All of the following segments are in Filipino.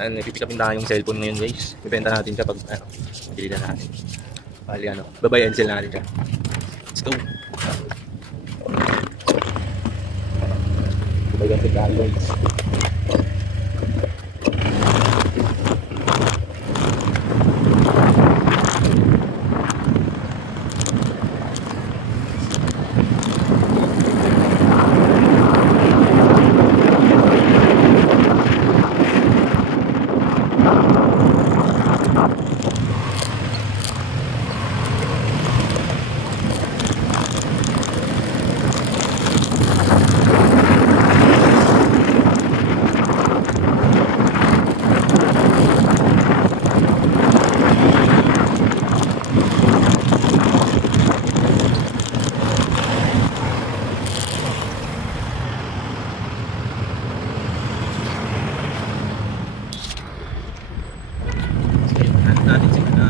Pipick upin tayo yung cellphone ngayon guys. Ibenta natin siya pag bili na natin. Bali babay and sell natin siya. Let's go. Babay and sell tayo guys. Natin sila na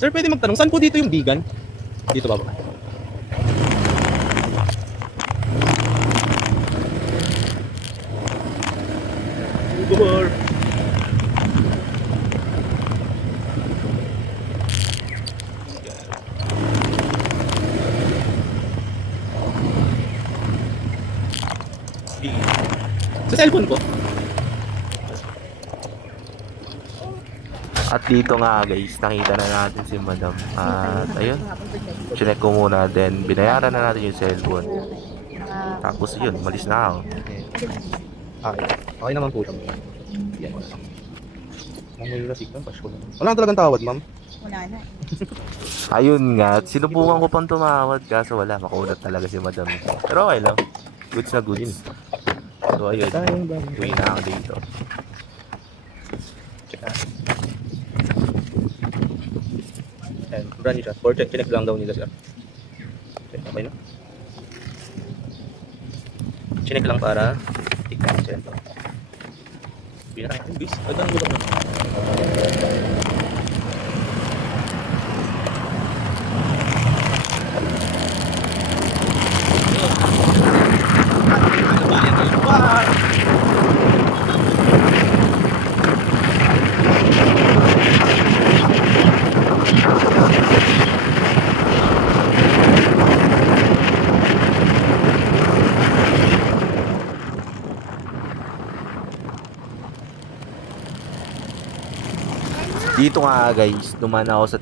Sir, pwede magtanong, saan po dito yung vegan? Dito ba ba? Uber! Sa cellphone ko. At dito nga guys, nakita na natin si Madam. At ayun, chinek ko muna, then binayaran na natin yung cellphone. Tapos yun, malis na ako. Okay. Okay naman po siya. Yan. Nangyay na signal, pasko na. Wala talagang tawad, ma'am. Wala na. Ayun nga, sinubukan ko pang tumawad, kaso wala, makunat talaga si Madam. Pero okay lang, goods na goods. So ayun, uwi na ako dito. Check na. And brand new siya. For check lang daw nila siya. Check okay na. Chinek lang para tignan siya ito. Bina natin bis. Agad gulong na. Dito nga guys, dumaan ako sa